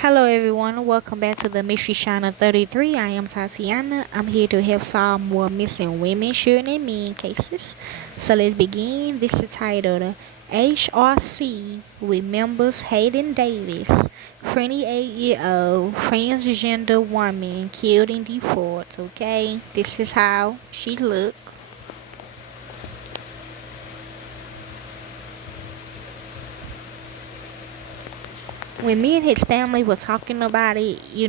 Hello everyone, welcome back to the Mystery Shiner 33. I am Tatiana. I'm here to help solve more missing women, children, and men cases. So let's begin. This is titled HRC with members Hayden Davis, 28-year-old transgender woman killed in Detroit. Okay, this is how she looked. When me and his family were talking about it, we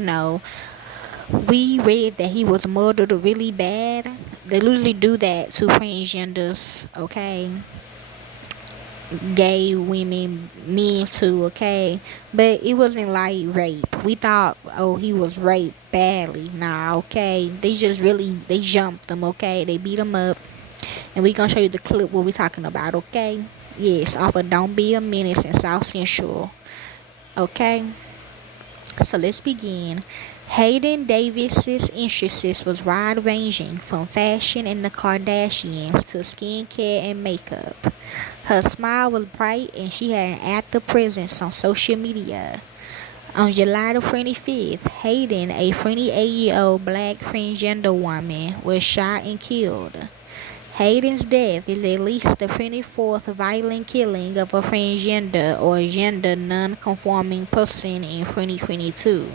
read that he was murdered really bad. They usually do that to transgenders, okay? Gay women, men too, okay? But it wasn't like rape. We thought, oh, he was raped badly. Nah, okay? They jumped him, okay? They beat him up. And we gonna show you the clip what we talking about, okay? Yes, off of Don't Be a Menace in South Central, okay? So let's begin. Hayden Davis's interests was wide-ranging, from fashion and the Kardashians to skincare and makeup. Her smile was bright and she had an active presence on social media. On July the 25th, Hayden, a 28-year-old black transgender woman, was shot and killed. Hayden's death is at least the 24th violent killing of a transgender or gender non-conforming person in 2022.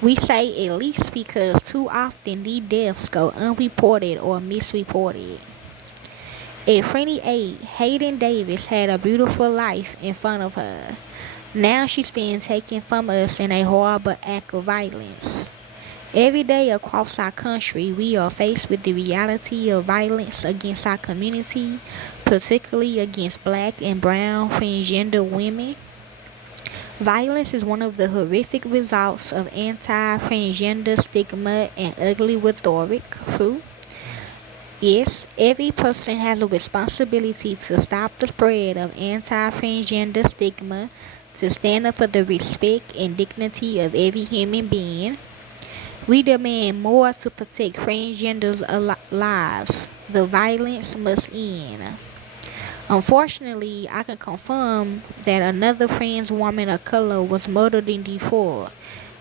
We say at least because too often these deaths go unreported or misreported. At 28, Hayden Davis had a beautiful life in front of her. Now she's being taken from us in a horrible act of violence. Every day across our country, we are faced with the reality of violence against our community, particularly against black and brown transgender women. Violence is one of the horrific results of anti-transgender stigma and ugly rhetoric. True. Yes, every person has a responsibility to stop the spread of anti-transgender stigma, to stand up for the respect and dignity of every human being. We demand more to protect transgenders' lives. The violence must end. Unfortunately, I can confirm that another trans woman of color was murdered in Detroit,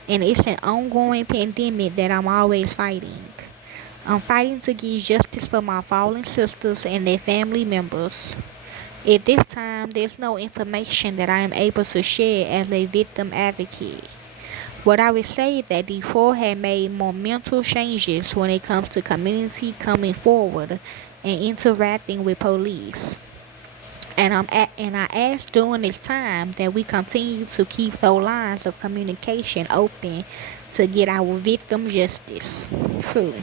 and it's an ongoing pandemic that I'm always fighting. I'm fighting to get justice for my fallen sisters and their family members. At this time, there's no information that I am able to share as a victim advocate. What I would say is that Detroit had made monumental changes when it comes to community coming forward and interacting with police. And I ask during this time that we continue to keep those lines of communication open to get our victim justice. True.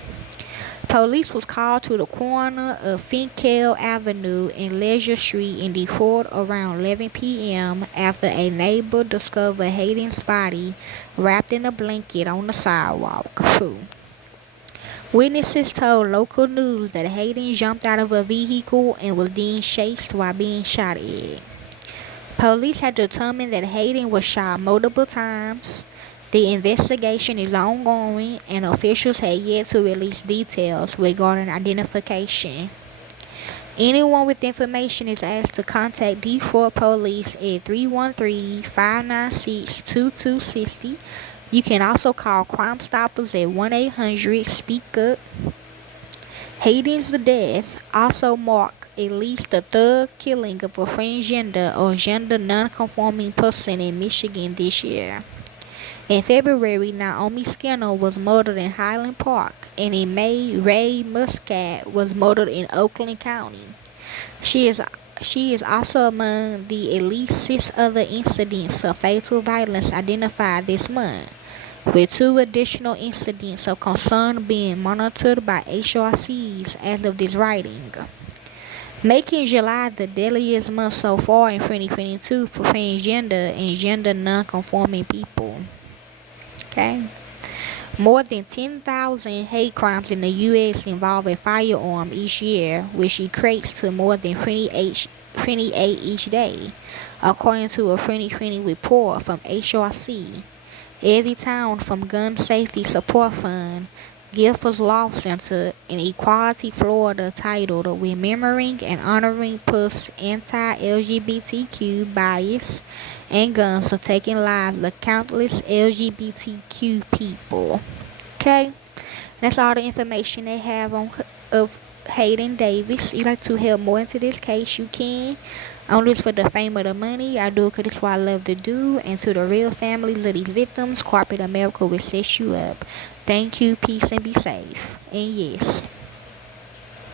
Police was called to the corner of Finkel Avenue and Leisure Street in Detroit around 11 p.m. after a neighbor discovered Hayden's body wrapped in a blanket on the sidewalk. Witnesses told local news that Hayden jumped out of a vehicle and was being chased while being shot at. Police had determined that Hayden was shot multiple times. The investigation is ongoing, and officials have yet to release details regarding identification. Anyone with information is asked to contact Detroit Police at 313-596-2260. You can also call Crime Stoppers at 1-800-SPEAK-UP. Hayden's death also marked at least the third killing of a transgender or gender non-conforming person in Michigan this year. In February, Naomi Skinner was murdered in Highland Park, and in May, Ray Muscat was murdered in Oakland County. She is also among the at least 6 other incidents of fatal violence identified this month, with 2 additional incidents of concern being monitored by HRCs as of this writing, making July the deadliest month so far in 2022 for transgender and gender non-conforming people. Okay. More than 10,000 hate crimes in the U.S. involve a firearm each year, which equates to more than 28 each day, according to a 2020 report from HRC. Every town from Gun Safety Support Fund, Giffords Law Center in Equality, Florida, titled Remembering and Honoring Puff's Anti-LGBTQ Bias and Guns for Taking Lives of Countless LGBTQ People. Okay? That's all the information they have on of Hayden Davis. If you'd like to help more into this case, you can. I don't do this for the fame or the money. I do it because it's what I love to do. And to the real families of these victims, corporate America will set you up. Thank you, peace, and be safe. And yes.